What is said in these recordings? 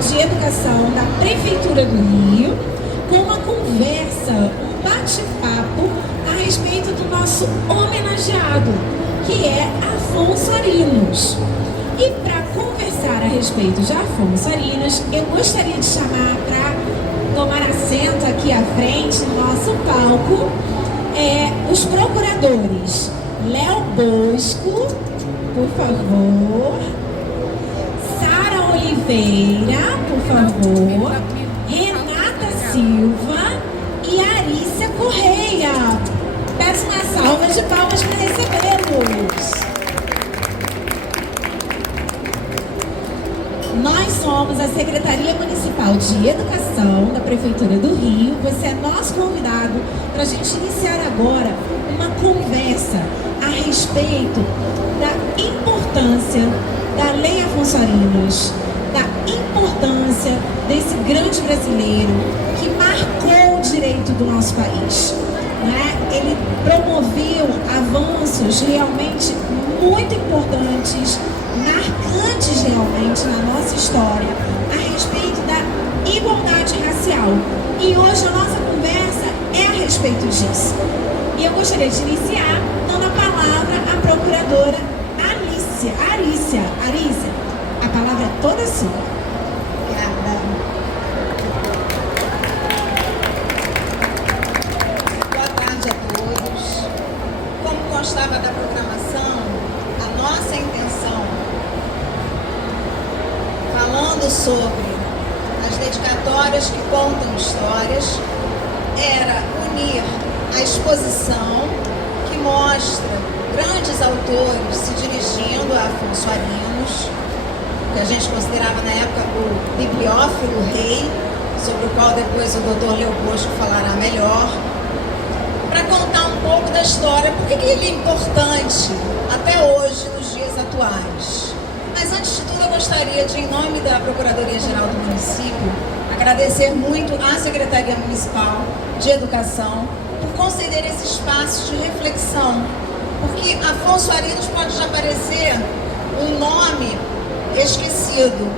de Educação da Prefeitura do Rio, com uma conversa, um bate-papo a respeito do nosso homenageado, que é Afonso Arinos. E para conversar a respeito de Afonso Arinos, eu gostaria de chamar para tomar assento aqui à frente, no nosso palco, os procuradores Léo Bosco, por favor, Sara Oliveira, por favor, Renata Silva e Arícia Correia. Peço uma salva de palmas para recebê-los. Nós somos a Secretaria Municipal de Educação da Prefeitura do Rio. Você é nosso convidado para a gente iniciar agora uma conversa a respeito da importância da Lei Afonso Arinos, da importância desse grande brasileiro que marcou o direito do nosso país. Ele promoveu avanços realmente muito importantes, marcantes realmente na nossa história, a respeito da igualdade racial. E hoje a nossa conversa é a respeito disso. E eu gostaria de iniciar dando a palavra à procuradora Arícia, a palavra é toda sua. Obrigada. Boa tarde a todos. Como constava da programação, a nossa intenção, falando sobre as dedicatórias que contam histórias, era unir a exposição que mostra grandes autores se dirigindo a Afonso Arinos, que a gente considerava na época o bibliófilo rei, sobre o qual depois o Dr. Léo Bosco falará melhor, para contar um pouco da história, porque ele é importante até hoje, nos dias atuais. Mas antes de tudo, eu gostaria de, em nome da Procuradoria-Geral do município, agradecer muito à Secretaria Municipal de Educação por conceder esse espaço de reflexão, porque Afonso Arinos pode já parecer um nome esquecido,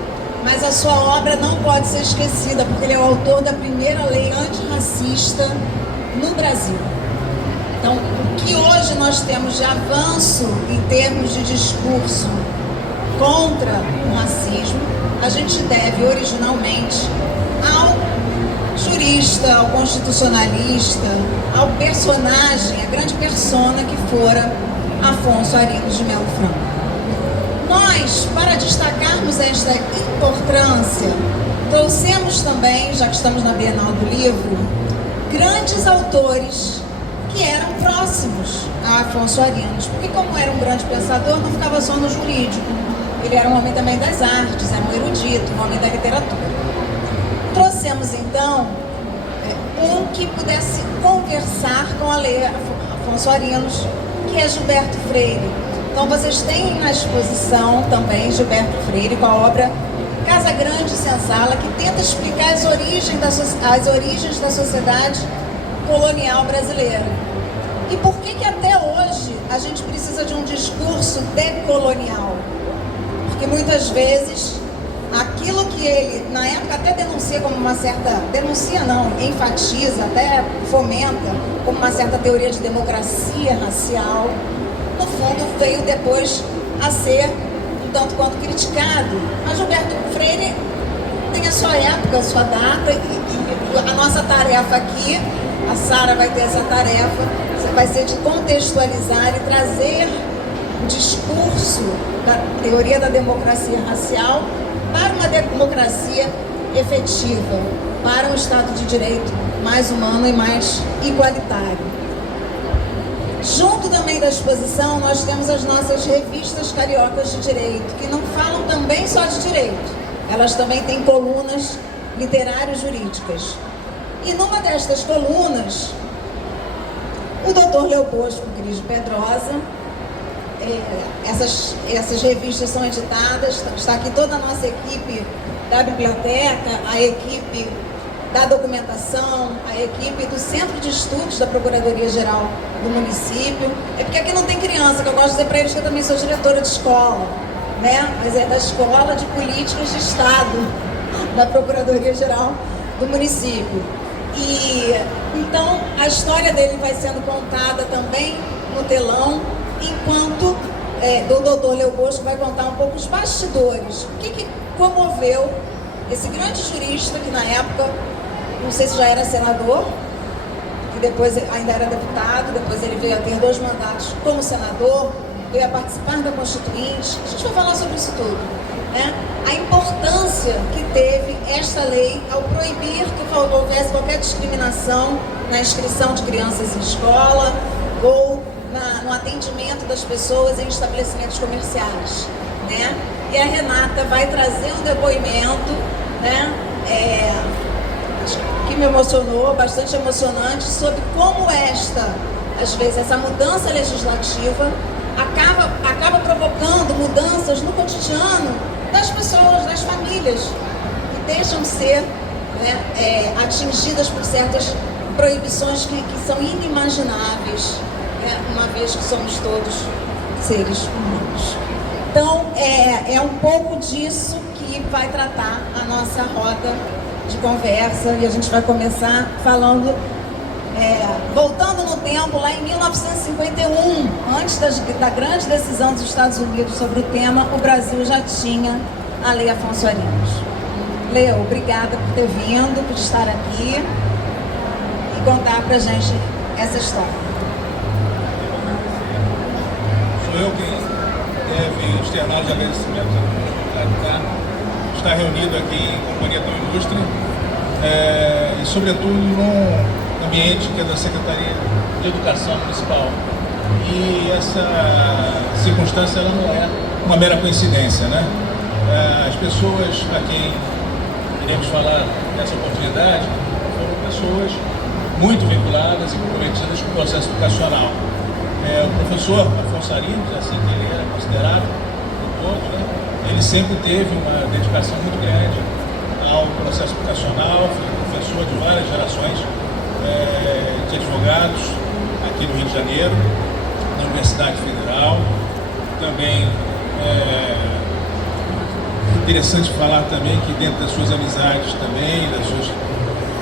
mas a sua obra não pode ser esquecida, porque ele é o autor da primeira lei antirracista no Brasil. Então, o que hoje nós temos de avanço em termos de discurso contra o racismo, a gente deve originalmente ao jurista, ao constitucionalista, ao personagem, a grande persona que fora Afonso Arinos de Melo Franco. Nós, para destacarmos esta importância, trouxemos também, já que estamos na Bienal do Livro, grandes autores que eram próximos a Afonso Arinos, porque como era um grande pensador, não ficava só no jurídico. Ele era um homem também das artes, era um erudito, um homem da literatura. Trouxemos então um que pudesse conversar com a lei Afonso Arinos, que é Gilberto Freire. Então vocês têm na exposição também Gilberto Freire com a obra Casa Grande e Senzala, que tenta explicar as origens da sociedade colonial brasileira. E por que até hoje a gente precisa de um discurso decolonial? Porque muitas vezes aquilo que ele, na época, até denuncia como uma certa... Denuncia não, enfatiza, até fomenta como uma certa teoria de democracia racial, no fundo veio depois a ser um tanto quanto criticado. Mas Gilberto Freire tem a sua época, a sua data, e a nossa tarefa aqui, a Sara vai ter essa tarefa, vai ser de contextualizar e trazer o discurso da teoria da democracia racial para uma democracia efetiva, para um Estado de Direito mais humano e mais igualitário. Junto também da exposição, nós temos as nossas revistas cariocas de direito, que não falam também só de direito. Elas também têm colunas literário-jurídicas. E numa destas colunas, o Dr. Léo Bosco Grigio Pedrosa, essas revistas são editadas, está aqui toda a nossa equipe da biblioteca, a equipe da documentação, a equipe do Centro de Estudos da Procuradoria-Geral do município. É porque aqui não tem criança, que eu gosto de dizer para eles que eu também sou diretora de escola, né? Mas é da Escola de Políticas de Estado da Procuradoria-Geral do município. E então a história dele vai sendo contada também no telão, enquanto o doutor Leo Bosco vai contar um pouco os bastidores. O que comoveu esse grande jurista que na época, não sei se já era senador, que depois ainda era deputado, depois ele veio a ter 2 mandatos como senador, veio a participar da Constituinte. A gente vai falar sobre isso tudo, né? A importância que teve esta lei ao proibir que houvesse qualquer discriminação na inscrição de crianças em escola ou no atendimento das pessoas em estabelecimentos comerciais, né? E a Renata vai trazer um depoimento, né? Que me emocionou, bastante emocionante, sobre como às vezes, essa mudança legislativa acaba provocando mudanças no cotidiano das pessoas, das famílias, que deixam de ser, né, atingidas por certas proibições que são inimagináveis, né, uma vez que somos todos seres humanos. Então, é um pouco disso que vai tratar a nossa roda de conversa, e a gente vai começar falando, voltando no tempo, lá em 1951, antes da grande decisão dos Estados Unidos sobre o tema, o Brasil já tinha a Lei Afonso Arinos. Leo, obrigada por ter vindo, por estar aqui e contar pra gente essa história. Sou eu quem deve externar os agradecimentos por estar reunido aqui em companhia tão ilustre, e sobretudo num ambiente que é da Secretaria de Educação Municipal. E essa circunstância ela não é uma mera coincidência, né? As pessoas a quem iremos falar nessa oportunidade foram pessoas muito vinculadas e comprometidas com o processo educacional. O professor Afonso Arinos, assim que ele era considerado por todos, né? Ele sempre teve uma dedicação muito grande ao processo educacional, foi professor de várias gerações de advogados aqui no Rio de Janeiro, na Universidade Federal. Também interessante falar também que dentro das suas amizades também, das suas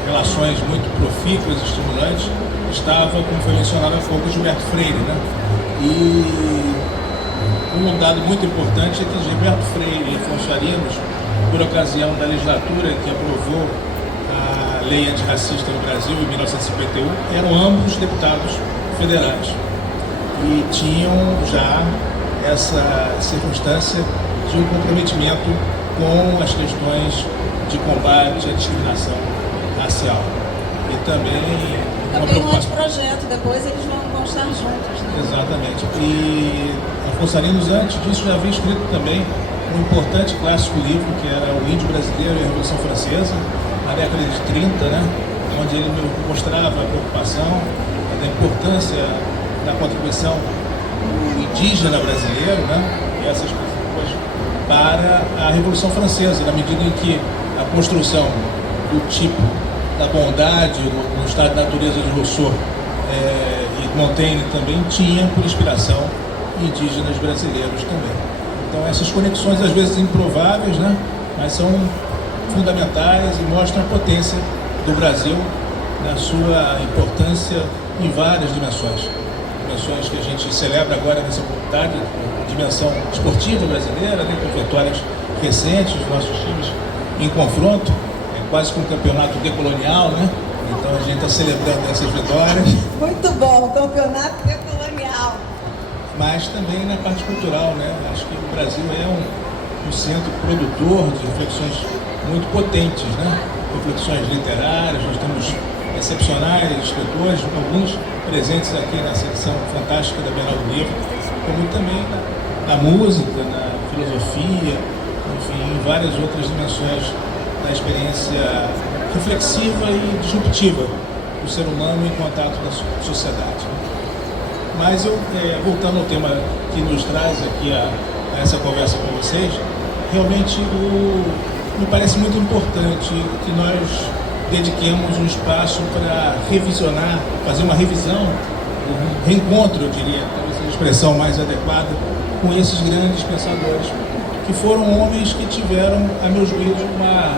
relações muito profícuas e estimulantes, estava, como foi mencionado há pouco, Gilberto Freire, né? E um dado muito importante é que Gilberto Freire e Afonso Arinos, por ocasião da legislatura que aprovou a lei antirracista no Brasil em 1951, eram ambos deputados federais e tinham já essa circunstância de um comprometimento com as questões de combate à discriminação racial. E também um anteprojeto, depois eles vão estar juntos, né? Exatamente. E Afonso Arinos, antes disso, já havia escrito também um importante clássico livro, que era O Índio Brasileiro e a Revolução Francesa, na década de 30, né? Onde ele mostrava a preocupação da importância da contribuição do indígena brasileiro, né? E essas pessoas para a Revolução Francesa, na medida em que a construção do tipo da bondade no estado de natureza de Rousseau e Montaigne também tinha por inspiração indígenas brasileiros também. Então essas conexões às vezes improváveis, né? Mas são fundamentais e mostram a potência do Brasil na sua importância em várias dimensões. Dimensões que a gente celebra agora nessa oportunidade, dimensão esportiva brasileira, né, com vitórias recentes, os nossos times em confronto, quase que um campeonato decolonial, né? Então a gente está celebrando essas vitórias. Muito bom, campeonato decolonial. Mas também na parte cultural, né? Acho que o Brasil é um centro produtor de reflexões muito potentes, né? Reflexões literárias, nós temos excepcionais escritores, alguns presentes aqui na secção fantástica da Bienal do Livro, como também na música, na filosofia, enfim, em várias outras dimensões da experiência reflexiva e disruptiva do ser humano em contato com a sociedade. Mas eu, voltando ao tema que nos traz aqui a essa conversa com vocês, realmente me parece muito importante que nós dediquemos um espaço para revisionar, fazer uma revisão, um reencontro, eu diria, talvez seja a expressão mais adequada, com esses grandes pensadores, que foram homens que tiveram, a meu juízo, uma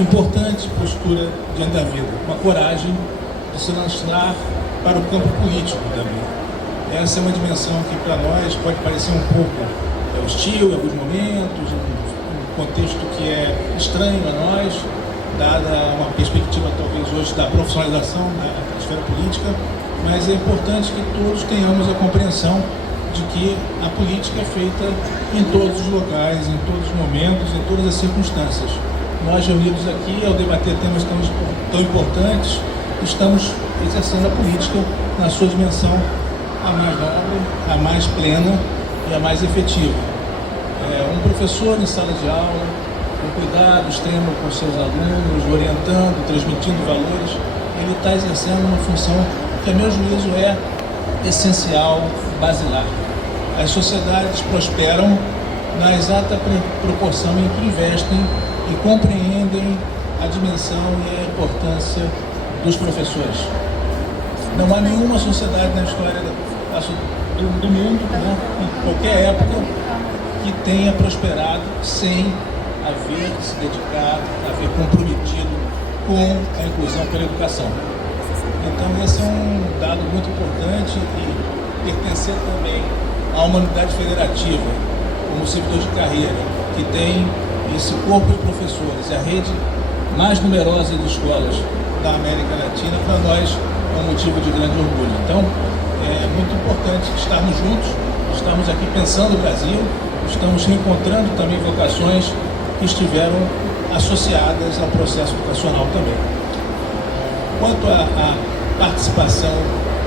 importante postura diante da vida, uma coragem de se lançar para o campo político também. Essa é uma dimensão que para nós pode parecer um pouco hostil em alguns momentos, um contexto que é estranho a nós, dada uma perspectiva talvez hoje da profissionalização da esfera política, mas é importante que todos tenhamos a compreensão de que a política é feita em todos os locais, em todos os momentos, em todas as circunstâncias. Nós reunidos aqui, ao debater temas tão importantes, estamos exercendo a política na sua dimensão a mais nobre, a mais plena e a mais efetiva. Um professor em sala de aula, com cuidado extremo com seus alunos, orientando, transmitindo valores, ele está exercendo uma função que, a meu juízo, é essencial, basilar. As sociedades prosperam na exata proporção em que investem e compreendem a dimensão e a importância dos professores. Não há nenhuma sociedade na história do mundo, né, em qualquer época, que tenha prosperado sem haver se dedicado, haver comprometido com a inclusão pela educação. Então, esse é um dado muito importante e pertencer também à humanidade federativa, como servidor de carreira, que tem esse corpo de professores, a rede mais numerosa de escolas da América Latina, para nós é um motivo de grande orgulho. Então, é muito importante estarmos juntos, estamos aqui pensando o Brasil, estamos reencontrando também vocações que estiveram associadas ao processo educacional também. Quanto à participação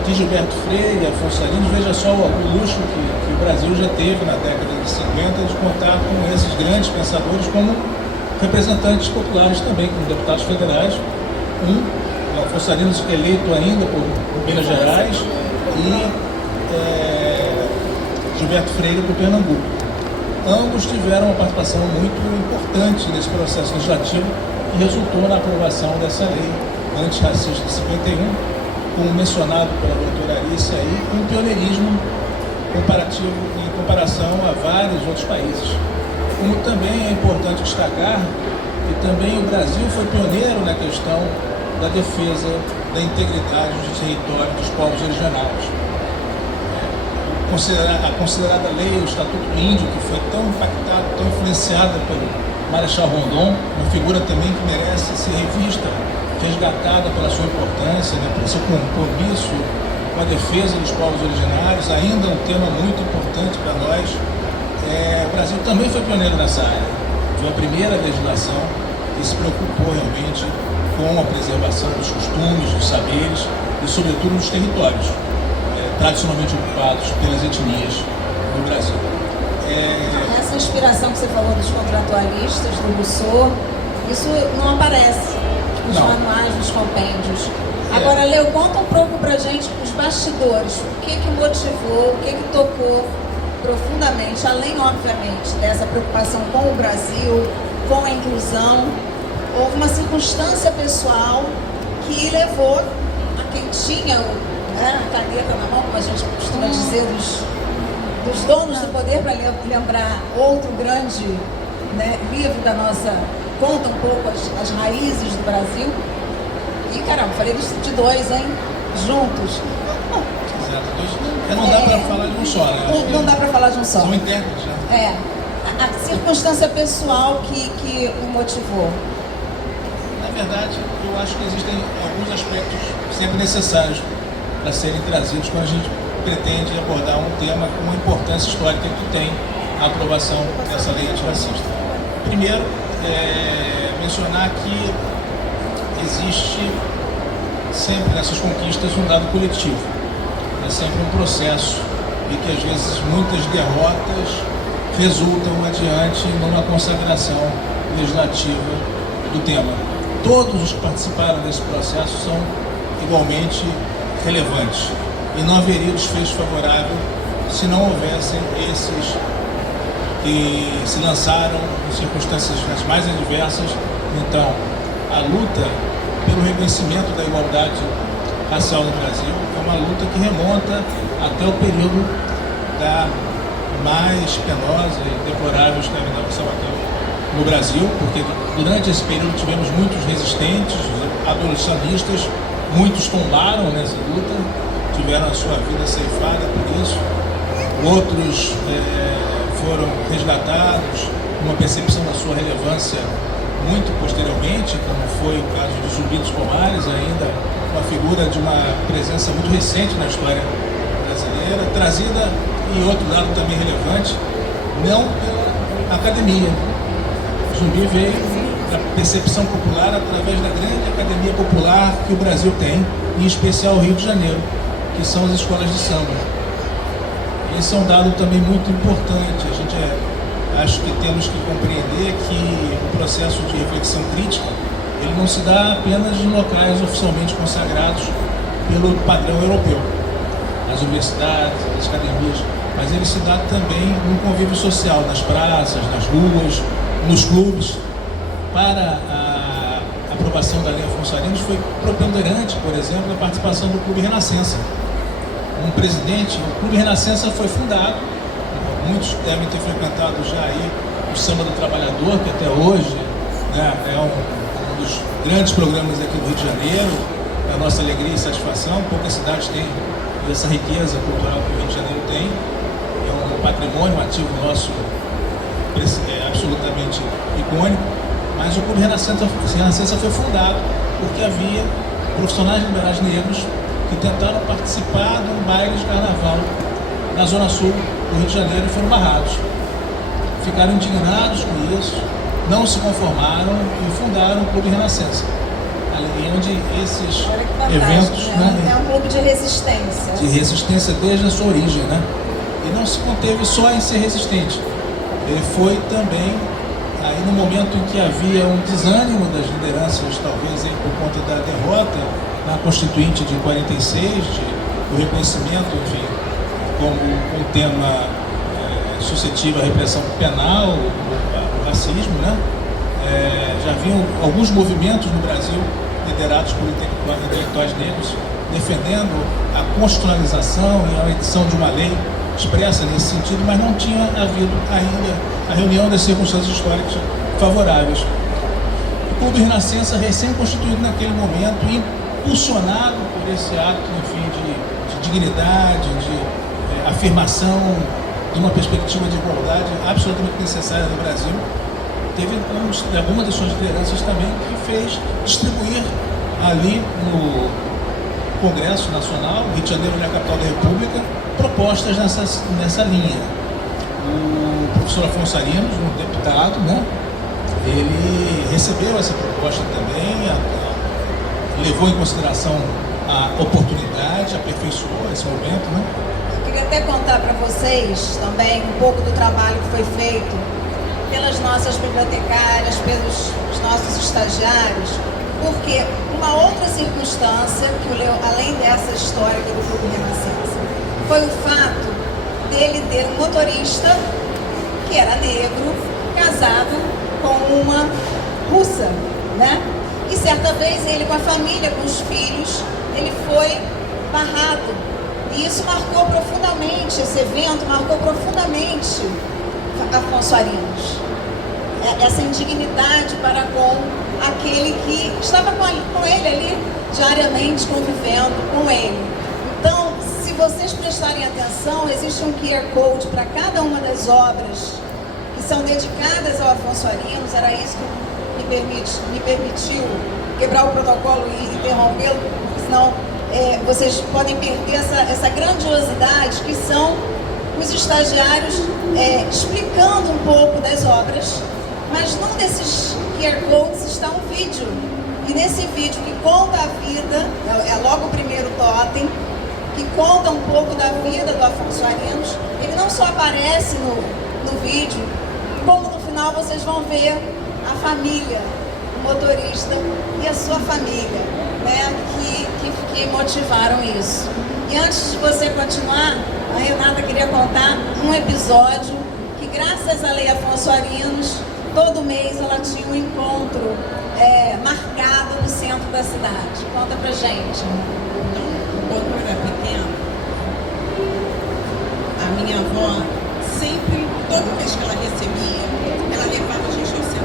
de Gilberto Freire e Afonso Arinos, veja só o luxo que o Brasil já teve na década de 50 de contar com esses grandes pensadores como representantes populares também, como deputados federais. O Afonso Arinos eleito ainda por Minas Gerais e Gilberto Freire por Pernambuco. Ambos tiveram uma participação muito importante nesse processo legislativo e resultou na aprovação dessa lei antirracista de 51, como mencionado pela doutora Alice aí, um pioneirismo comparativo em comparação a vários outros países. Como também é importante destacar que também o Brasil foi pioneiro na questão da defesa da integridade do território dos povos originários. A considerada lei, o Estatuto do Índio, que foi tão impactado, tão influenciada pelo Marechal Rondon, uma figura também que merece ser revista, resgatada pela sua importância, né, pelo seu compromisso com a defesa dos povos originários, ainda um tema muito importante para nós. O Brasil também foi pioneiro nessa área. Foi a primeira legislação que se preocupou realmente com a preservação dos costumes, dos saberes e, sobretudo, dos territórios tradicionalmente ocupados pelas etnias no Brasil. Essa inspiração que você falou dos contratualistas, do Rousseau, isso não aparece nos manuais, nos compêndios. Agora, Leo, conta um pouco pra gente os bastidores, o que motivou, o que tocou profundamente, além, obviamente, dessa preocupação com o Brasil, com a inclusão. Houve uma circunstância pessoal que levou a quem tinha a caneta na mão, como a gente costuma dizer, dos donos do poder, para lembrar outro grande, né, livro da nossa... Conta um pouco as raízes do Brasil. E, caramba, falei de dois, hein? Juntos. Não dá para falar de um só, né? Não dá para falar de um só. São intérpretes, né? A circunstância pessoal que o motivou. Na verdade, eu acho que existem alguns aspectos sempre necessários para serem trazidos quando a gente pretende abordar um tema com uma importância histórica que tem a aprovação dessa lei antirracista. Primeiro, mencionar que existe sempre nessas conquistas um dado coletivo. É sempre um processo e que às vezes muitas derrotas resultam adiante numa consagração legislativa do tema. Todos os que participaram desse processo são igualmente relevantes e não haveria desfecho favorável se não houvessem esses que se lançaram em circunstâncias as mais adversas. Então, a luta pelo reconhecimento da igualdade racial no Brasil é uma luta que remonta até o período da mais penosa e deplorável escravidão de Salvador. no Brasil, porque durante esse período tivemos muitos resistentes, abolicionistas, muitos tombaram nessa luta, tiveram a sua vida ceifada por isso, outros foram resgatados, uma percepção da sua relevância muito posteriormente, como foi o caso de Zumbi dos Palmares, ainda uma figura de uma presença muito recente na história brasileira, trazida, e outro lado também relevante, não pela academia. Zumbi veio da percepção popular através da grande academia popular que o Brasil tem, em especial o Rio de Janeiro, que são as escolas de samba. Esse é um dado também muito importante. A gente acho que temos que compreender que o processo de reflexão crítica ele não se dá apenas em locais oficialmente consagrados pelo padrão europeu, nas universidades, nas academias, mas ele se dá também no convívio social, nas praças, nas ruas, nos clubes. Para a aprovação da Lei Afonso Arinos foi preponderante, por exemplo, a participação do Clube Renascença. Um presidente, o Clube Renascença foi fundado, muitos devem ter frequentado já aí o Samba do Trabalhador, que até hoje, né, é um dos grandes programas aqui do Rio de Janeiro, da nossa alegria e satisfação. Poucas cidades têm essa riqueza cultural que o Rio de Janeiro tem, é um patrimônio ativo nosso absolutamente icônico, mas o Clube Renascença foi fundado porque havia profissionais liberais negros que tentaram participar de um baile de carnaval na Zona Sul do Rio de Janeiro e foram barrados. Ficaram indignados com isso, não se conformaram e fundaram o Clube Renascença, ali onde esses eventos... Né? É um clube de resistência. De resistência desde a sua origem, né? E não se conteve só em ser resistente. Ele foi também, aí no momento em que havia um desânimo das lideranças, talvez aí por conta da derrota na Constituinte de 46, do reconhecimento, enfim, como um tema suscetível à repressão penal, o racismo, né? Já haviam alguns movimentos no Brasil liderados por intelectuais negros defendendo a constitucionalização e a edição de uma lei expressa nesse sentido, mas não tinha havido ainda a reunião das circunstâncias históricas favoráveis. O Clube Renascença, recém-constituído naquele momento, impulsionado por esse ato, enfim, de dignidade, de afirmação de uma perspectiva de igualdade absolutamente necessária no Brasil, teve algumas das suas lideranças também que fez distribuir ali no Congresso Nacional, Rio de Janeiro é a capital da República, propostas nessa linha. O professor Afonso Arinos, um deputado, né, ele recebeu essa proposta também, levou em consideração a oportunidade, aperfeiçoou esse momento, né? Eu queria até contar para vocês também um pouco do trabalho que foi feito pelas nossas bibliotecárias, pelos nossos estagiários, porque uma outra circunstância que o leu, além dessa história do Clube Renascença, foi o fato dele ter um motorista que era negro, casado com uma russa, né? E certa vez ele com a família, com os filhos, ele foi barrado. E isso marcou profundamente, esse evento marcou profundamente Afonso Arinos. Essa indignidade para com aquele que estava com ele ali, diariamente convivendo com ele. Então, se vocês prestarem atenção, existe um QR Code para cada uma das obras que são dedicadas ao Afonso Arinos. Era isso que me permitiu quebrar o protocolo e interrompê-lo, porque senão vocês podem perder essa grandiosidade que são os estagiários explicando um pouco das obras. Mas num desses QR Codes está um vídeo, e nesse vídeo que conta a vida, é logo o primeiro totem, que conta um pouco da vida do Afonso Arinos. Ele não só aparece no vídeo, como no final vocês vão ver a família, o motorista e a sua família, né, que motivaram isso. E antes de você continuar, a Renata queria contar um episódio que, graças à Lei Afonso Arinos, todo mês ela tinha um encontro marcado no centro da cidade. Conta pra gente. Quando eu era pequena, a minha avó sempre, toda vez que ela recebia, ela levava a gente ao centro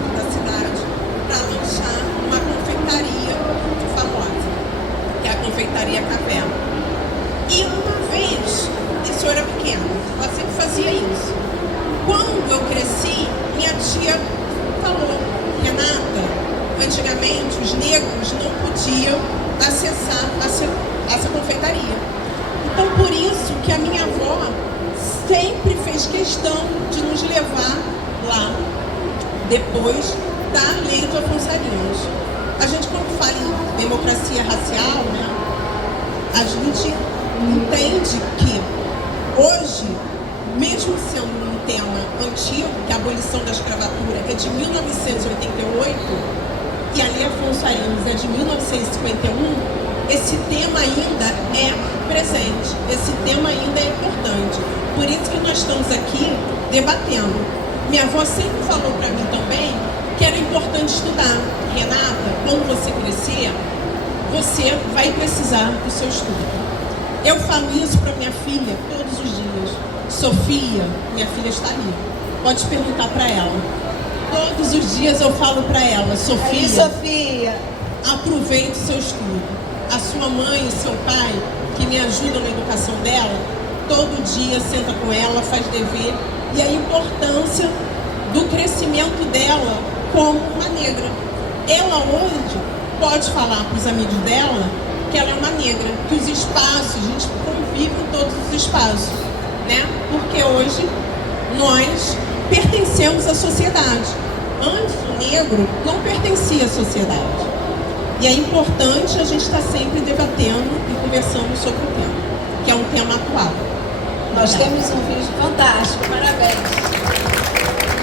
negros não podiam acessar essa confeitaria. Então, por isso que a minha avó sempre fez questão de nos levar lá, depois da lei dos alfonsarinos. A gente, quando fala em democracia racial, né, a gente entende que hoje, mesmo sendo um tema antigo, que a abolição da escravatura é de 1988 e a lei Afonso Arinos é de 1951, esse tema ainda é presente, esse tema ainda é importante. Por isso que nós estamos aqui debatendo. Minha avó sempre falou para mim também que era importante estudar. Renata, quando você crescer, você vai precisar do seu estudo. Eu falo isso para minha filha todos os dias. Sofia, minha filha está ali. Pode perguntar para ela. Todos os dias eu falo para ela, Sofia, Aí, Sofia, aproveite o seu estudo. A sua mãe e seu pai, que me ajudam na educação dela, todo dia senta com ela, faz dever. E a importância do crescimento dela como uma negra. Ela hoje pode falar para os amigos dela que ela é uma negra, que os espaços, a gente convive em todos os espaços, né? Porque hoje nós pertencemos à sociedade. Antes o negro não pertencia à sociedade. E é importante a gente estar sempre debatendo e conversando sobre o tema, que é um tema atual. nós temos um vídeo fantástico, parabéns.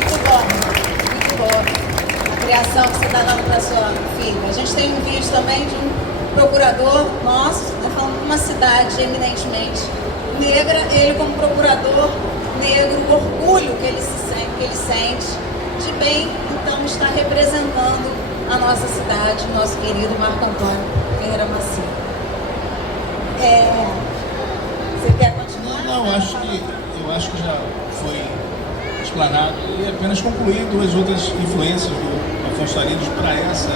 Muito bom, muito bom. A criação que você está dando para sua filha. A gente tem um vídeo também de um procurador nosso, né, falando de uma cidade eminentemente negra, ele como procurador negro, o orgulho que ele sente de bem, então, estar representando a nossa cidade, o nosso querido Marco Antônio Ferreira Macia. Você quer continuar? Não, eu acho que já foi explanado e apenas concluir duas outras influências do Afonso Arinos para essa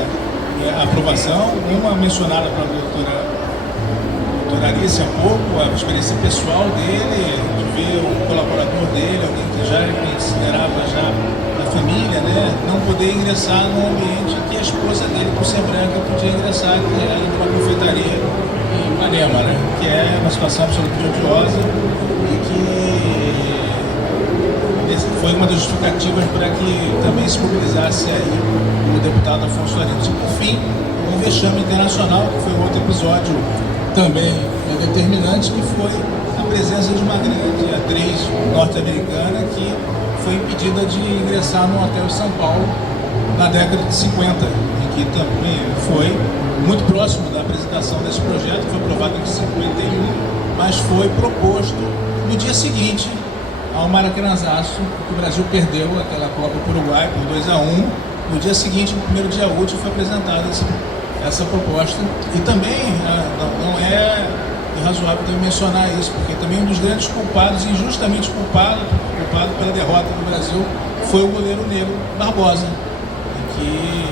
aprovação. Uma mencionada para a doutora Alice há pouco, a experiência pessoal dele, de ver um colaborador dele, alguém que já considerava já a família, né, não poder ingressar num ambiente que a esposa dele, por ser branca, podia ingressar, que era uma confeitaria em Ipanema, né, que é uma situação absolutamente odiosa e que foi uma das justificativas para que também se mobilizasse aí o deputado Afonso Arinos. E, por fim, um vexame internacional, que foi um outro episódio também determinante, que foi a presença de uma grande atriz norte-americana que foi impedida de ingressar num hotel em São Paulo na década de 50, e que também foi muito próximo da apresentação desse projeto, que foi aprovado em 51, mas foi proposto no dia seguinte ao Maracanãzaço, que o Brasil perdeu aquela Copa para o Uruguai por 2-1. No dia seguinte, no primeiro dia útil, foi apresentada essa proposta. E também não é irrazoável também mencionar isso, porque também um dos grandes culpados, injustamente culpado pela derrota do Brasil, foi o goleiro negro Barbosa, que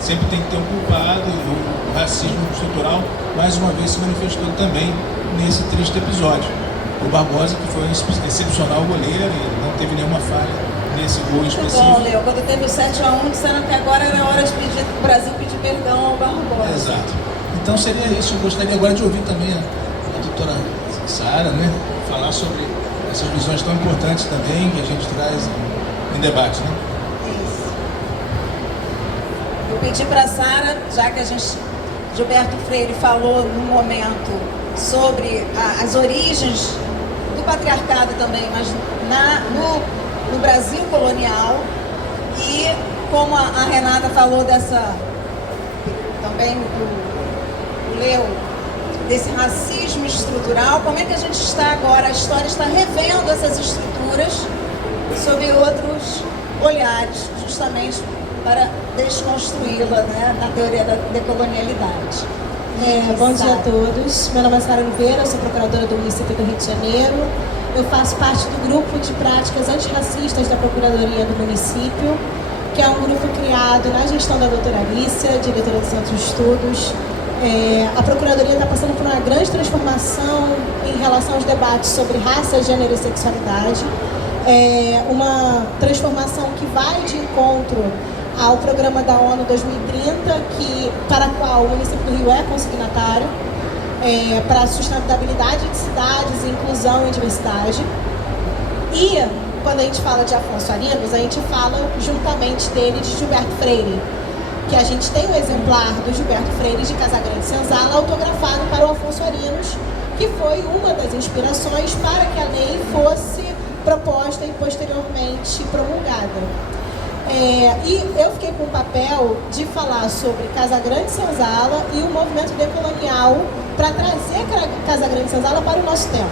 sempre tem que ter um culpado, e o racismo estrutural mais uma vez se manifestou também nesse triste episódio. O Barbosa, que foi um excepcional goleiro e não teve nenhuma falha nesse gol específico. Muito bom, Leo. Quando teve o 7-1, disseram que agora era hora de pedir para o Brasil pedir perdão ao Barbosa. Exato. Então seria isso. Eu gostaria agora de ouvir também a doutora Sara, né, falar sobre essas visões tão importantes também que a gente traz em debate, né? Isso. Eu pedi para a Sara, já que Gilberto Freire falou no momento sobre as origens do patriarcado também, mas no Brasil colonial, e como a Renata falou também o Leo, desse racismo estrutural, como é que a gente está agora, a história está revendo essas estruturas sob outros olhares, justamente para desconstruí-la, né, na teoria da decolonialidade. Bom dia a todos. Meu nome é Sara Oliveira, eu sou procuradora do município do Rio de Janeiro. Eu faço parte do grupo de práticas antirracistas da Procuradoria do município, que é um grupo criado na gestão da doutora Alicia, diretora do Centro de Estudos. A Procuradoria está passando por uma grande transformação em relação aos debates sobre raça, gênero e sexualidade. Uma transformação que vai de encontro ao programa da ONU 2030, para o qual o município do Rio é consignatário, para a sustentabilidade de cidades, inclusão e diversidade. E quando a gente fala de Afonso Arinos, a gente fala juntamente dele de Gilberto Freire, que a gente tem um exemplar do Gilberto Freire de Casagrande Senzala autografado para o Afonso Arinos, que foi uma das inspirações para que a lei fosse proposta e posteriormente promulgada. E eu fiquei com o papel de falar sobre Casagrande Senzala e o movimento decolonial para trazer Casagrande Senzala para o nosso tempo.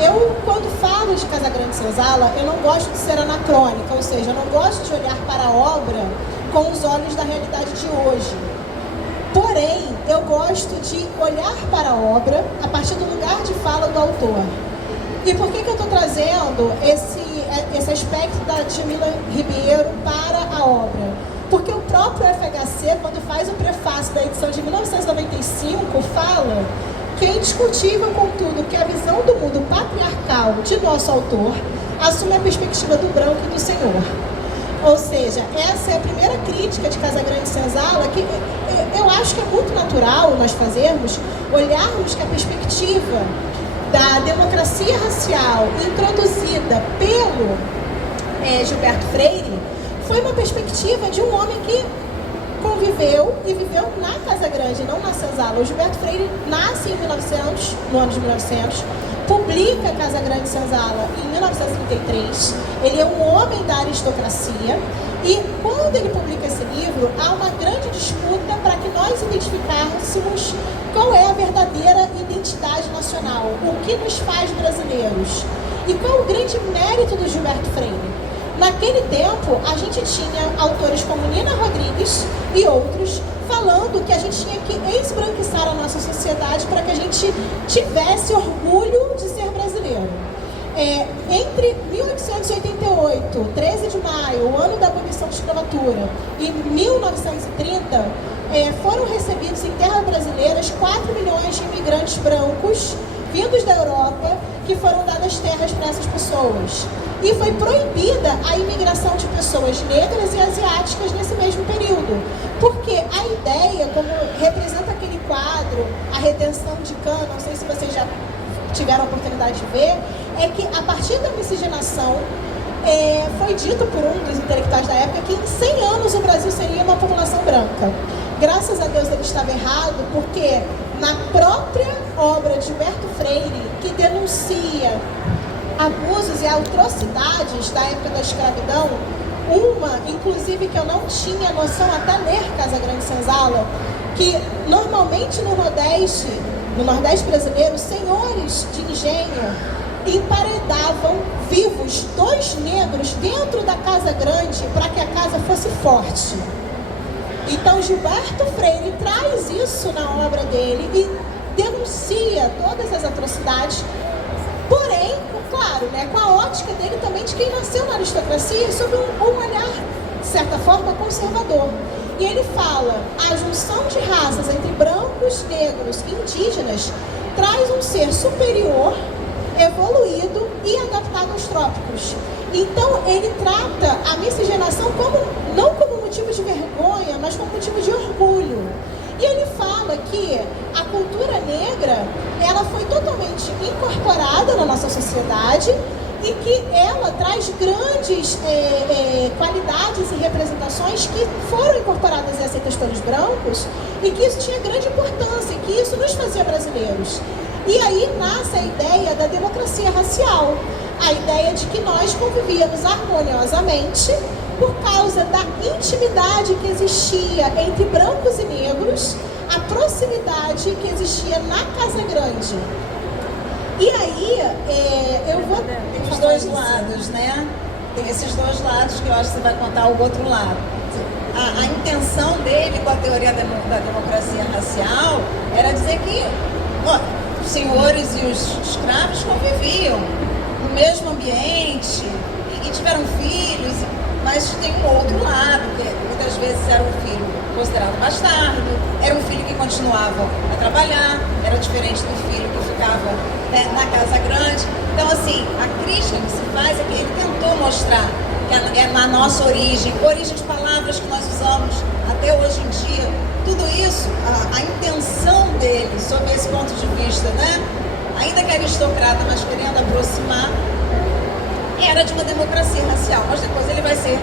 Eu, quando falo de Casagrande Senzala, eu não gosto de ser anacrônica, ou seja, eu não gosto de olhar para a obra com os olhos da realidade de hoje. Porém, eu gosto de olhar para a obra a partir do lugar de fala do autor. E por que eu estou trazendo esse aspecto da Djamila Ribeiro para a obra? Porque o próprio FHC, quando faz o prefácio da edição de 1995, fala que é indiscutível, contudo, que a visão do mundo patriarcal de nosso autor assume a perspectiva do branco e do senhor. Ou seja, essa é a primeira crítica de Casagrande Senzala, que eu acho que é muito natural nós fazermos, olharmos que a perspectiva da democracia racial introduzida pelo Gilberto Freire foi uma perspectiva de um homem que conviveu e viveu na Casa Grande, não na Senzala. O Gilberto Freire nasce em 1900, no ano de 1900, publica Casa Grande Senzala em 1933. Ele é um homem da aristocracia e quando ele publica esse livro, há uma grande disputa para que nós identificássemos qual é a verdadeira identidade nacional, o que nos faz brasileiros e qual o grande mérito do Gilberto Freire. Naquele tempo, a gente tinha autores como Nina Rodrigues e outros falando que a gente tinha que esbranquiçar a nossa sociedade para que a gente tivesse orgulho de ser brasileiro. Entre 1888, 13 de maio, o ano da abolição da escravatura, e 1930, foram recebidos em terras brasileiras 4 milhões de imigrantes brancos vindos da Europa, que foram dadas terras para essas pessoas. E foi proibida a imigração de pessoas negras e asiáticas nesse mesmo período. Porque a ideia, como representa aquele quadro, A Redenção de Cã, não sei se vocês já tiveram a oportunidade de ver, é que a partir da miscigenação, foi dito por um dos intelectuais da época que em 100 anos o Brasil seria uma população branca. Graças a Deus ele estava errado, porque na própria obra de Gilberto Freire, que denuncia abusos e atrocidades da época da escravidão, uma, inclusive, que eu não tinha noção até ler Casagrande Senzala, que normalmente no Nordeste brasileiro, senhores de engenho emparedavam vivos 2 negros dentro da casa grande para que a casa fosse forte. Então Gilberto Freire traz isso na obra dele e denuncia todas as atrocidades, porém, claro, com a ótica dele também de quem nasceu na aristocracia, sob um olhar, de certa forma, conservador. E ele fala, a junção de raças entre brancos, negros e indígenas traz um ser superior, evoluído e adaptado aos trópicos. Então, ele trata a miscigenação não como motivo de vergonha, mas como motivo de orgulho. E ele fala que a cultura negra, ela foi totalmente incorporada na nossa sociedade e que ela traz grandes qualidades e representações que foram incorporadas e aceitas pelos brancos e que isso tinha grande importância e que isso nos fazia brasileiros. E aí nasce a ideia da democracia racial, a ideia de que nós convivíamos harmoniosamente por causa da intimidade que existia entre brancos e negros, a proximidade que existia na Casa Grande. E aí, eu vou... Tem os dois lados, né? Tem esses dois lados que eu acho que você vai contar o outro lado. A intenção dele com a teoria da democracia racial era dizer que os senhores e os escravos conviviam no mesmo ambiente e tiveram filhos, mas tem um outro lado, que muitas vezes era um filho considerado bastardo, era um filho que continuava a trabalhar, era diferente do filho que ficava, né, na casa grande. Então, assim, a crítica que se faz é que ele tentou mostrar que é na nossa origem de palavras que nós usamos até hoje em dia, tudo isso, a intenção dele, sob esse ponto de vista, né, ainda que aristocrata, mas querendo aproximar, era de uma democracia racial. Mas depois ele vai ser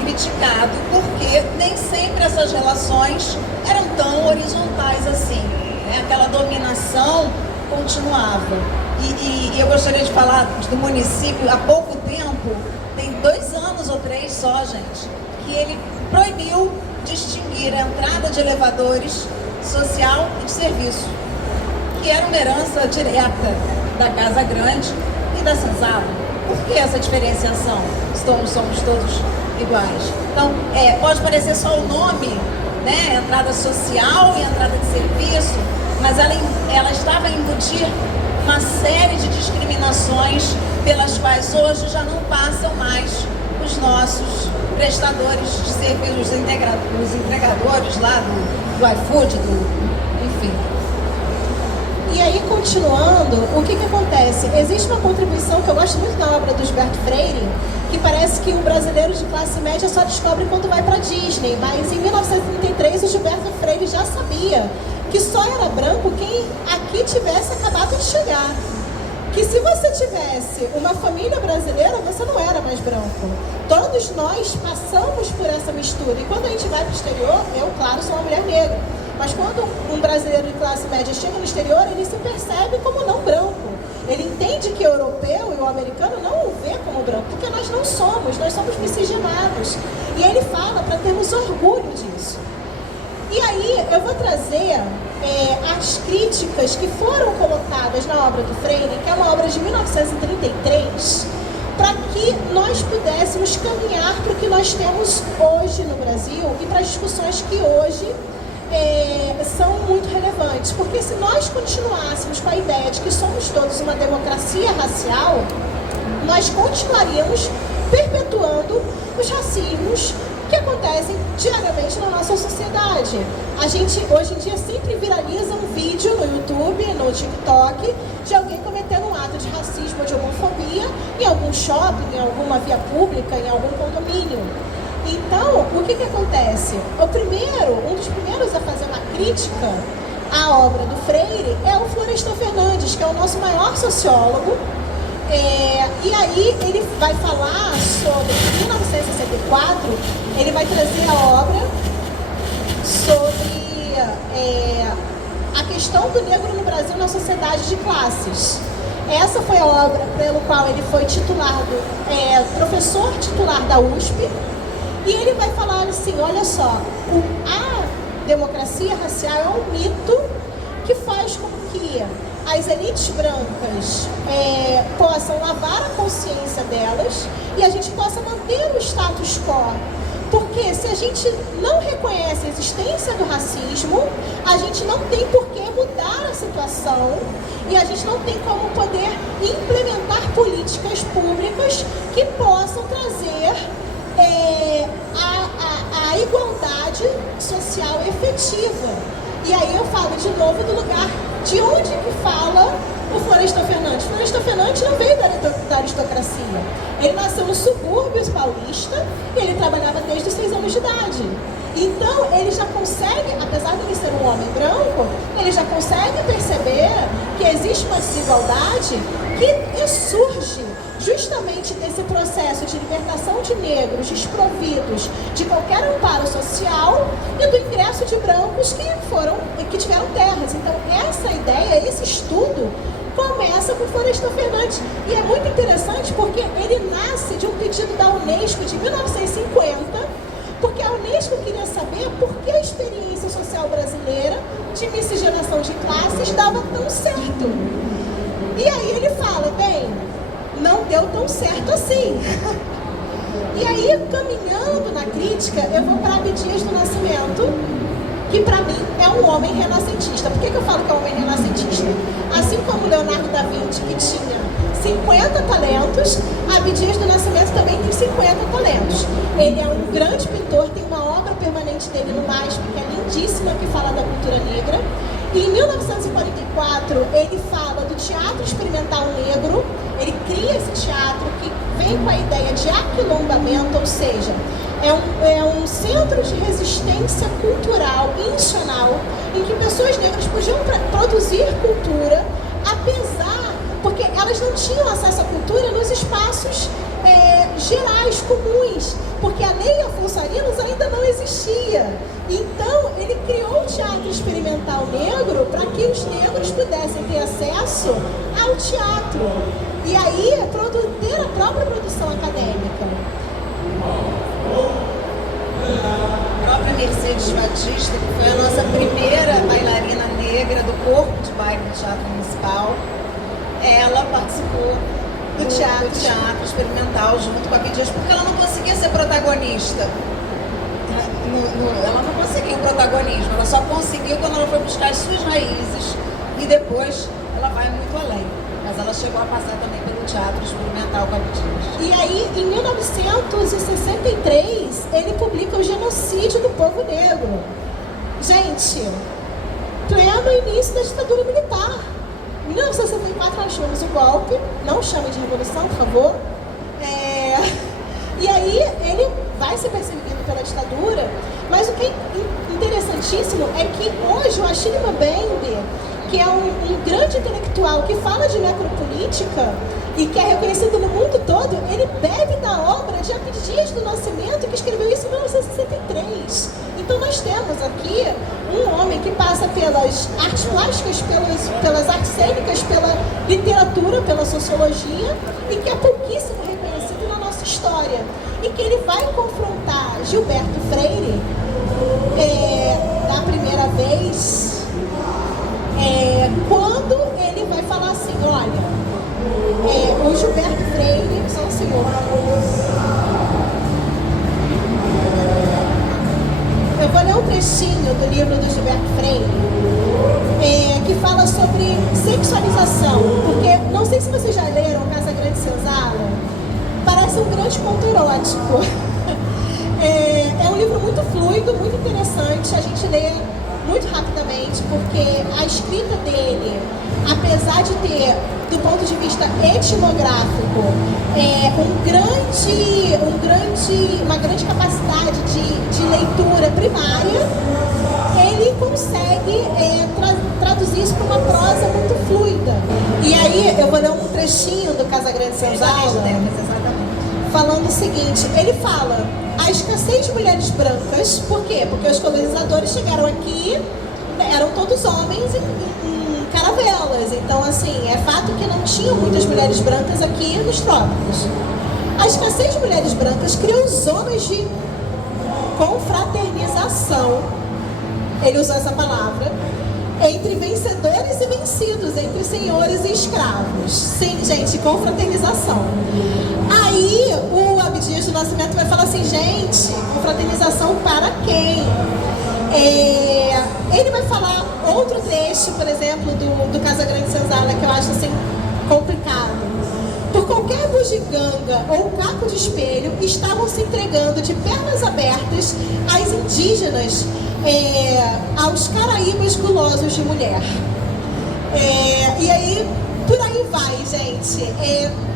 criticado, porque nem sempre essas relações eram tão horizontais assim, né? Aquela dominação continuava. E eu gostaria de falar do município, há pouco tempo, tem 2 anos ou 3 só, gente, que ele proibiu distinguir a entrada de elevadores social e de serviço, que era uma herança direta da Casa Grande e da Senzala. Por que essa diferenciação? Somos todos iguais. Então, pode parecer só o nome, né? Entrada social e entrada de serviço, mas ela estava a embutir uma série de discriminações pelas quais hoje já não passam mais os nossos prestadores de serviços, os entregadores lá do iFood, enfim. E aí, continuando, o que acontece? Existe uma contribuição que eu gosto muito da obra do Gilberto Freire, que parece que o brasileiro de classe média só descobre quando vai para Disney, mas em 1933 o Gilberto Freire já sabia que só era branco quem aqui tivesse acabado de chegar. Que se você tivesse uma família brasileira, você não era mais branco. Todos nós passamos por essa mistura. E quando a gente vai para o exterior, eu, claro, sou uma mulher negra. Mas quando um brasileiro de classe média chega no exterior, ele se percebe como não branco. Ele entende que o europeu e o americano não o vê como branco, porque nós não somos, nós somos miscigenados. E ele fala para termos orgulho disso. E aí eu vou trazer as críticas que foram colocadas na obra do Freire, que é uma obra de 1933, para que nós pudéssemos caminhar para o que nós temos hoje no Brasil e para as discussões que hoje são muito relevantes. Porque se nós continuássemos com a ideia de que somos todos uma democracia racial, nós continuaríamos perpetuando os racismos que acontecem diariamente na nossa sociedade. A gente, hoje em dia, sempre viraliza um vídeo no YouTube, no TikTok, de alguém cometendo um ato de racismo ou de homofobia em algum shopping, em alguma via pública, em algum condomínio. Então, o que acontece? Um dos primeiros a fazer uma crítica à obra do Freire é o Florestan Fernandes, que é o nosso maior sociólogo. E aí ele vai falar sobre, em 1964, ele vai trazer a obra sobre a questão do negro no Brasil na sociedade de classes. Essa foi a obra pelo qual ele foi titulado, professor titular da USP, e ele vai falar assim, olha só, a democracia racial é um mito que faz com que as elites brancas possam lavar a consciência delas e a gente possa manter o status quo. Porque se a gente não reconhece a existência do racismo, a gente não tem por que mudar a situação e a gente não tem como poder implementar políticas públicas que possam trazer a igualdade social efetiva. E aí eu falo de novo do lugar de onde que fala o Florestan Fernandes. Florestan Fernandes não veio da aristocracia. Ele nasceu no subúrbio paulista e ele trabalhava desde os 6 anos de idade. Então ele já consegue, apesar de ele ser um homem branco, ele já consegue perceber que existe uma desigualdade que surge justamente desse processo de libertação de negros desprovidos de qualquer amparo social e do ingresso de brancos que tiveram terras. Então essa ideia, esse estudo começa com Florestan Fernandes. E é muito interessante porque ele nasce de um pedido da Unesco de 1950, porque a Unesco queria saber por que a experiência social brasileira de miscigenação de classes dava tão certo. E aí ele fala, bem, não deu tão certo assim. E aí, caminhando na crítica, eu vou para Abdias do Nascimento, que para mim é um homem renascentista. Por que eu falo que é um homem renascentista? Assim como Leonardo da Vinci, que tinha 50 talentos, Abdias do Nascimento também tem 50 talentos. Ele é um grande pintor, tem uma obra imanente dele no MASP, que é lindíssima, que fala da cultura negra. E em 1944, ele fala do teatro experimental negro. Ele cria esse teatro que vem com a ideia de aquilombamento, ou seja, é um centro de resistência cultural institucional em que pessoas negras podiam produzir cultura, porque elas não tinham acesso à cultura nos espaços gerais, comuns, porque a lei Afonso Arinos ainda não existia. Então, ele criou o teatro experimental negro para que os negros pudessem ter acesso ao teatro. E aí, ter a própria produção acadêmica. A própria Mercedes Batista, que foi a nossa primeira bailarina negra do corpo de baile do Teatro Municipal, ela participou do teatro experimental junto com a Abdias, porque ela não conseguia ser protagonista. Ela não conseguiu o protagonismo, ela só conseguiu quando ela foi buscar as suas raízes e depois ela vai muito além. Mas ela chegou a passar também pelo teatro experimental com a Abdias. E aí, em 1963, ele publica o Genocídio do Povo Negro. Gente, pleno início da ditadura militar. Em 1964 nós tivemos o golpe, não chame de revolução, por favor. E aí ele vai ser perseguido pela ditadura, mas o que é interessantíssimo é que hoje o Achille Mbembe, que é um grande intelectual que fala de necropolítica e que é reconhecido no mundo todo, ele bebe da obra de Abdias do Nascimento, que escreveu isso em 1963. Então nós temos aqui um homem que passa pelas artes plásticas, pelas artes cênicas, pela literatura, pela sociologia, e que é pouquíssimo reconhecido na nossa história. E que ele vai confrontar Gilberto Freire da primeira vez, quando ele vai falar assim, olha, o Gilberto Freire, só um segundo. Eu vou ler um trechinho do livro do Gilberto Freire, que fala sobre sexualização, porque não sei se vocês já leram Casa Grande Senzala, parece um grande conto erótico. É um livro muito fluido, muito interessante, a gente lê muito rapidamente, porque a escrita dele, apesar de ter, do ponto de vista etnográfico, uma grande capacidade de leitura primária, ele consegue traduzir isso para uma prosa muito fluida. E aí eu vou ler um trechinho do Casa Grande Senzala, falando o seguinte, ele fala a escassez de mulheres brancas, por quê? Porque os colonizadores chegaram aqui, eram todos homens em caravelas, então assim, é fato que não tinham muitas mulheres brancas aqui nos trópicos. A escassez de mulheres brancas criou zonas de confraternização, ele usou essa palavra, entre vencedores e vencidos, entre senhores e escravos. Sim, gente, confraternização. Aí o Abdias do Nascimento vai falar assim, gente, confraternização para quem? Ele vai falar outro trecho, por exemplo, do Casa Grande Senzala, que eu acho assim complicado. Por qualquer bugiganga ou caco de espelho, estavam se entregando de pernas abertas às indígenas, aos caraíbas gulosos de mulher. E aí, por aí vai, gente.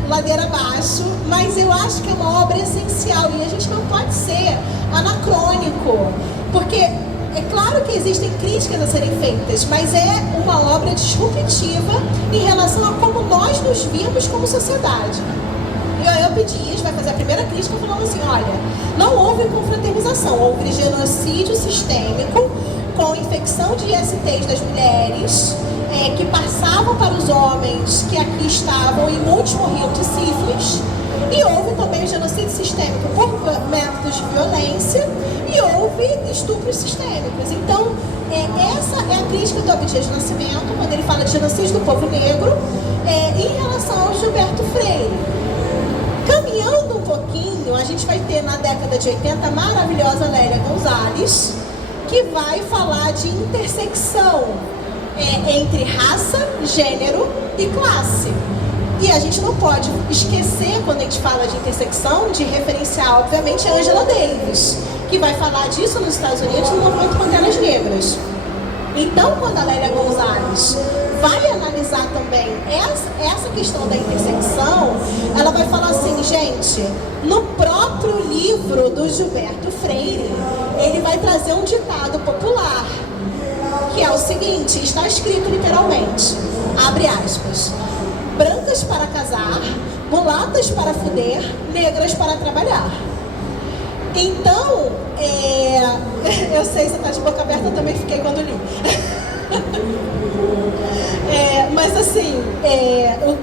Ladeira abaixo, mas eu acho que é uma obra essencial e a gente não pode ser anacrônico, porque é claro que existem críticas a serem feitas, mas é uma obra disruptiva em relação a como nós nos vimos como sociedade. E aí o Abdias vai fazer a primeira crítica falando assim, olha, não houve confraternização, houve genocídio sistêmico com infecção de ISTs das mulheres, que passavam para os homens que aqui estavam e muitos morriam de sífilis, e houve também genocídio sistêmico por métodos de violência e houve estupros sistêmicos. Então, essa é a crítica do Abdias do Nascimento, quando ele fala de genocídio do povo negro, em relação ao Gilberto Freire. Caminhando um pouquinho, a gente vai ter na década de 80 a maravilhosa Lélia Gonzalez, que vai falar de intersecção entre raça, gênero e classe. E a gente não pode esquecer, quando a gente fala de intersecção, de referenciar, obviamente, a Angela Davis, que vai falar disso nos Estados Unidos no movimento Panteras Negras. Então, quando a Lélia Gonzalez vai analisar também essa questão da intersecção, ela vai falar assim, gente, no próprio livro do Gilberto Freire, ele vai trazer um ditado popular, que é o seguinte, está escrito literalmente, abre aspas, brancas para casar, mulatas para fuder, negras para trabalhar. Então, eu sei, você está de boca aberta, eu também fiquei quando li. Mas assim,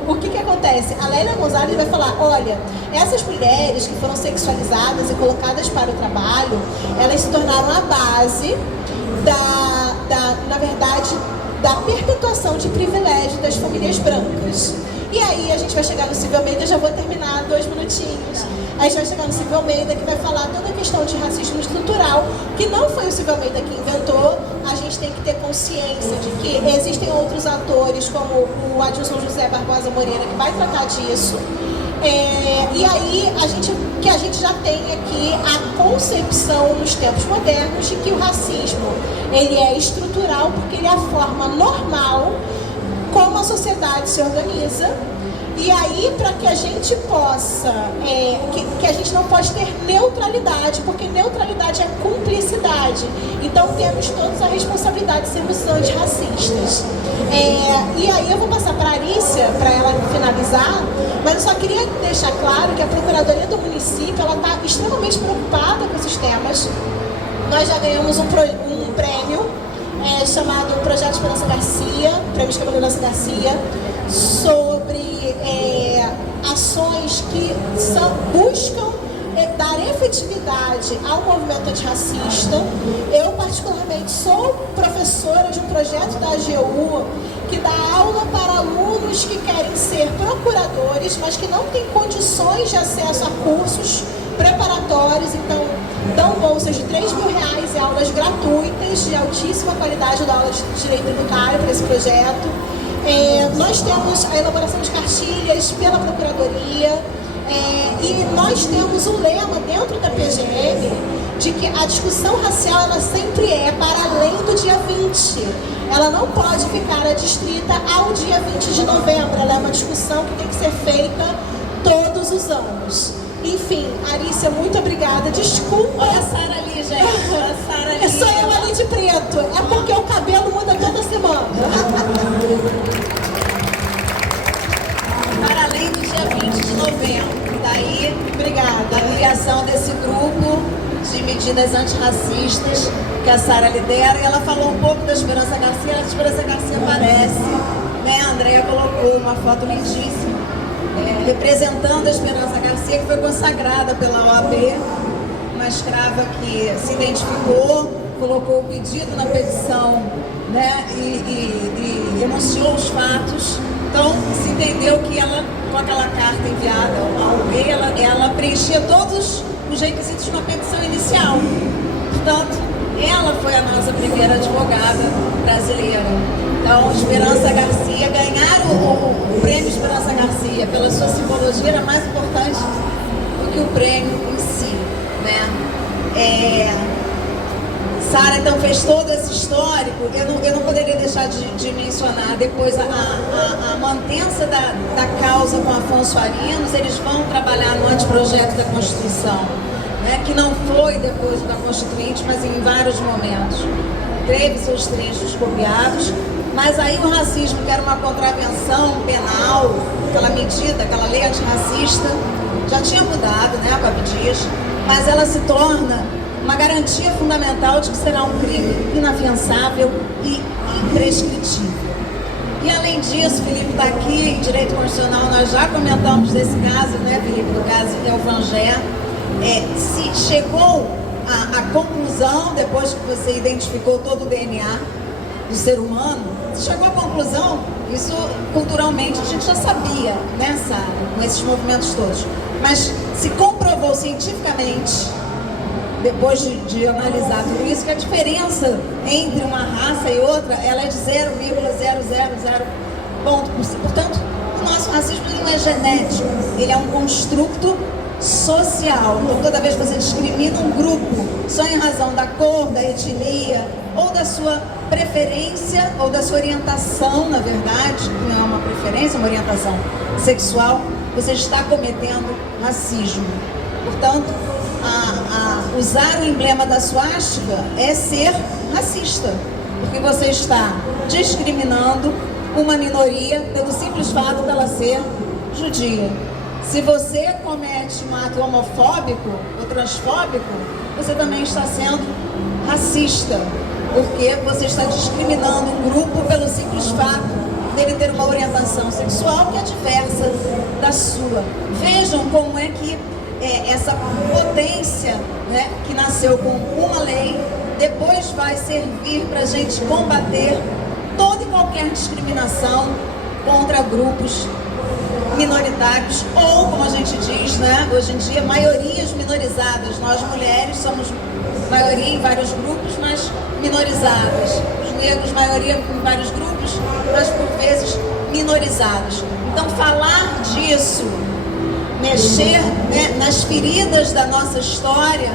o que acontece? A Lélia Gonzalez vai falar, olha, essas mulheres que foram sexualizadas e colocadas para o trabalho, elas se tornaram a base na verdade, da perpetuação de privilégio das famílias brancas. E aí a gente vai chegar no Silvio Almeida, eu já vou terminar 2 minutinhos. A gente vai chegar no Silvio Almeida, que vai falar toda a questão de racismo estrutural, que não foi o Silvio Almeida que inventou. A gente tem que ter consciência de que existem outros atores, como o Adilson José Barbosa Moreira, que vai tratar disso. E aí, a gente já tem aqui a concepção nos tempos modernos de que o racismo ele é estrutural, porque ele é a forma normal como a sociedade se organiza. E aí, para que a gente possa, que a gente não pode ter neutralidade, porque neutralidade é cumplicidade. Então, temos todos a responsabilidade de sermos antirracistas. E aí, eu vou passar para a Arícia, para ela finalizar, mas eu só queria deixar claro que a Procuradoria do Município, ela está extremamente preocupada com esses temas. Nós já ganhamos um prêmio chamado Projeto Esperança Garcia, Prêmio Escambau Garcia, sobre ações que buscam dar efetividade ao movimento antirracista. Eu, particularmente, sou professora de um projeto da AGU que dá aula para alunos que querem ser procuradores, mas que não têm condições de acesso a cursos preparatórios. Então, dão bolsas de R$3.000 e aulas gratuitas de altíssima qualidade da aula de direito tributário para esse projeto. Nós temos a elaboração de cartilhas pela Procuradoria, e nós temos um lema dentro da PGM de que a discussão racial ela sempre é para além do dia 20. Ela não pode ficar adstrita ao dia 20 de novembro. Ela é uma discussão que tem que ser feita todos os anos. Enfim, Arícia, muito obrigada. Desculpa. Olha a Sara ali, gente. Olha a Sara ali. Sou eu ali de preto. É porque o cabelo muda toda semana. Para além do dia 20 de novembro. Daí, Obrigada. a criação desse grupo de medidas antirracistas que a Sara lidera. E ela falou um pouco da Esperança Garcia. A Esperança Garcia aparece, né? A Andréa colocou uma foto lindíssima. Representando a Esperança Garcia, que foi consagrada pela OAB, uma escrava que se identificou, colocou o pedido na petição, né, e enunciou os fatos. Então, se entendeu que ela, com aquela carta enviada ao OAB, ela preenchia todos os requisitos de uma petição inicial. Portanto, ela foi a nossa primeira advogada brasileira. Então, Esperança Garcia, ganhar o prêmio Esperança Garcia pela sua simbologia era mais importante do que o prêmio em si, né? Sara, então, fez todo esse histórico. Eu não poderia deixar de mencionar depois a mantença da causa com Afonso Arinos. Eles vão trabalhar no anteprojeto da Constituição, né? Que não foi depois da Constituinte, mas em vários momentos. Teve seus trechos copiados. Mas aí o racismo, que era uma contravenção penal, aquela medida, aquela lei antirracista, já tinha mudado, né, com a Abdias, mas ela se torna uma garantia fundamental de que será um crime inafiançável e imprescritível. E além disso, Felipe está aqui, em Direito Constitucional, nós já comentamos desse caso, né, Felipe, do caso Elvangé. Se chegou à conclusão, depois que você identificou todo o DNA do ser humano, chegou à conclusão, isso culturalmente a gente já sabia, né, Sara, nesses movimentos todos, mas se comprovou cientificamente, depois de analisar tudo isso, que a diferença entre uma raça e outra, ela é de 0,0001 Ponto. Portanto, o nosso racismo ele não é genético, ele é um construto social. Então, toda vez que você discrimina um grupo só em razão da cor, da etnia, ou da sua preferência, ou da sua orientação, na verdade, que não é uma preferência, é uma orientação sexual, você está cometendo racismo. Portanto, usar o emblema da suástica é ser racista, porque você está discriminando uma minoria pelo simples fato dela ser judia. Se você comete um ato homofóbico ou transfóbico, você também está sendo racista, porque você está discriminando um grupo pelo simples fato dele ter uma orientação sexual que é diversa da sua. Vejam como é que essa potência, né, que nasceu com uma lei, depois vai servir para a gente combater toda e qualquer discriminação contra grupos minoritários, ou, como a gente diz, né, hoje em dia, maiorias minorizadas. Nós mulheres somos maioria em vários grupos, mas minorizadas. Os negros, maioria em vários grupos, mas por vezes minorizados. Então, falar disso, mexer, né, nas feridas da nossa história,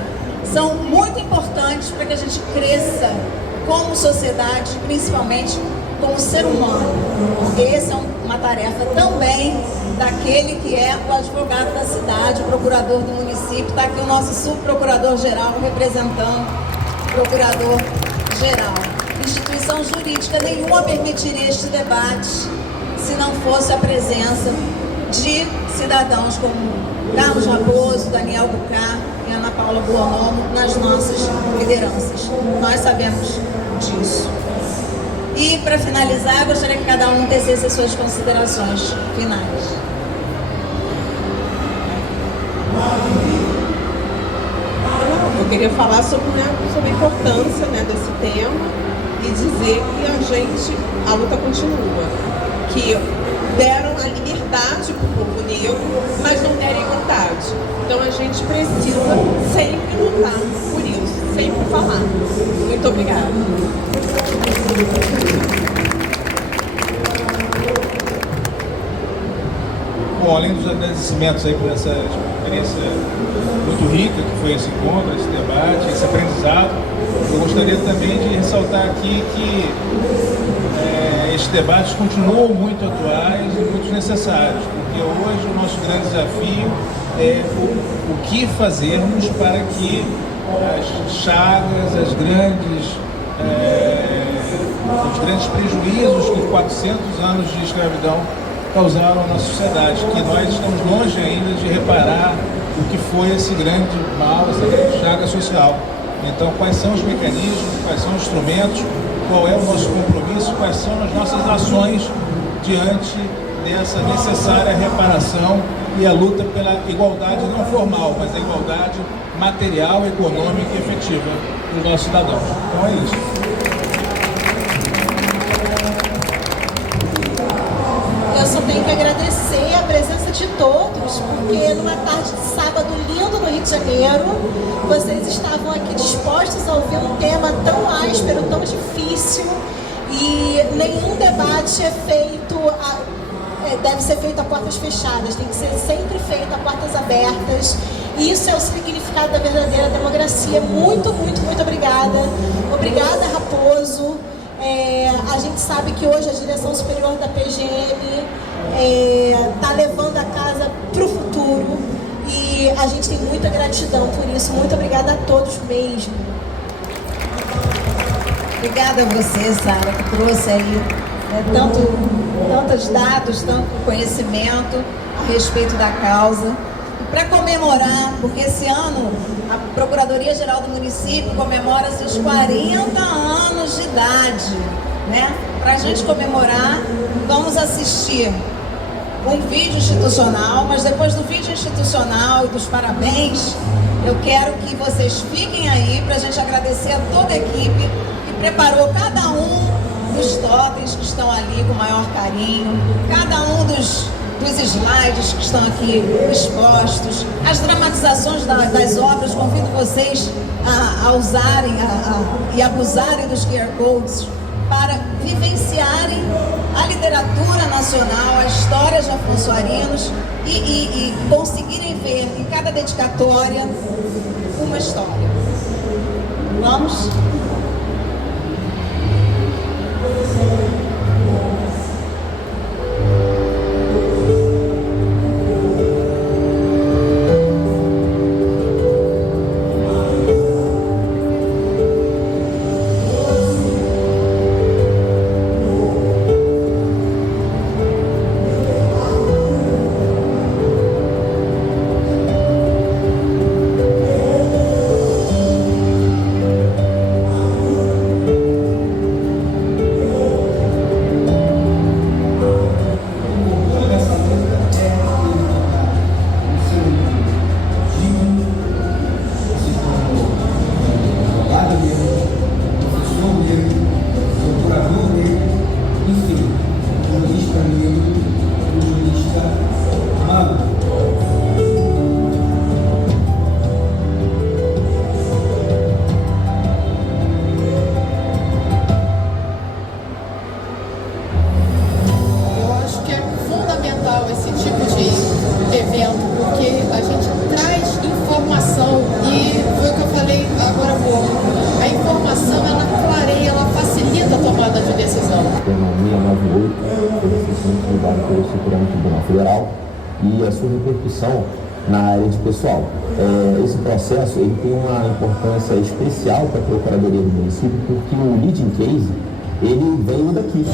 são muito importantes para que a gente cresça como sociedade, principalmente como ser humano. Porque essa é uma tarefa também daquele que é o advogado da cidade, o procurador do município. Está aqui o nosso subprocurador-geral representando o procurador-geral. Instituição jurídica nenhuma permitiria este debate se não fosse a presença de cidadãos como Carlos Raposo, Daniel Bucar e Ana Paula Buonomo nas nossas lideranças. Nós sabemos disso. E, para finalizar, eu gostaria que cada um tecesse as suas considerações finais. Eu queria falar sobre a importância, né, desse tema e dizer que a luta continua. Que deram a liberdade para o povo negro, mas não deram igualdade. Então a gente precisa sempre lutar por isso, sempre falar. Muito obrigada. Bom, além dos agradecimentos aí por essa experiência muito rica que foi esse encontro, esse debate, esse aprendizado, eu gostaria também de ressaltar aqui que estes debates continuam muito atuais e muito necessários, porque hoje o nosso grande desafio é o que fazermos para que as chagas, os grandes prejuízos que 400 anos de escravidão causaram na sociedade, que nós estamos longe ainda de reparar o que foi esse grande mal, essa grande chaga social. Então, quais são os mecanismos, quais são os instrumentos, qual é o nosso compromisso, quais são as nossas ações diante dessa necessária reparação e a luta pela igualdade não formal, mas a igualdade material, econômica e efetiva dos nossos cidadãos. Então é isso. Eu só tenho que agradecer a presença de todos, porque numa tarde de sábado lindo no Rio de Janeiro, vocês estavam aqui dispostos a ouvir um tema tão áspero, tão difícil, e nenhum debate deve ser feito a portas fechadas, tem que ser sempre feito a portas abertas. Isso é o significado da verdadeira democracia. Muito, muito, muito obrigada. Obrigada, Raposo. A gente sabe que hoje a direção superior da PGM está levando a casa para o futuro e a gente tem muita gratidão por isso. Muito obrigada a todos mesmo. Obrigada a você, Sara, que trouxe aí tantos dados, tanto conhecimento a respeito da causa. Para comemorar, porque esse ano a Procuradoria-Geral do Município comemora seus 40 anos de idade, né? Para a gente comemorar, vamos assistir um vídeo institucional, mas depois do vídeo institucional e dos parabéns, eu quero que vocês fiquem aí para a gente agradecer a toda a equipe que preparou cada um dos totens que estão ali com o maior carinho, cada um dos slides que estão aqui expostos, as dramatizações das obras. Convido vocês a usarem e abusarem dos QR Codes para vivenciarem a literatura nacional, a história de afonsoarinos e conseguirem ver em cada dedicatória uma história. Vamos? Esse tipo de evento, porque a gente traz informação e foi o que eu falei agora há pouco. A informação, ela clareia, ela facilita a tomada de decisão. Tema 698, recentemente julgado pelo Supremo Tribunal Federal, e a sua repercussão na área de pessoal. Esse processo ele tem uma importância especial para a Procuradoria do Município, porque o leading case ele veio daqui.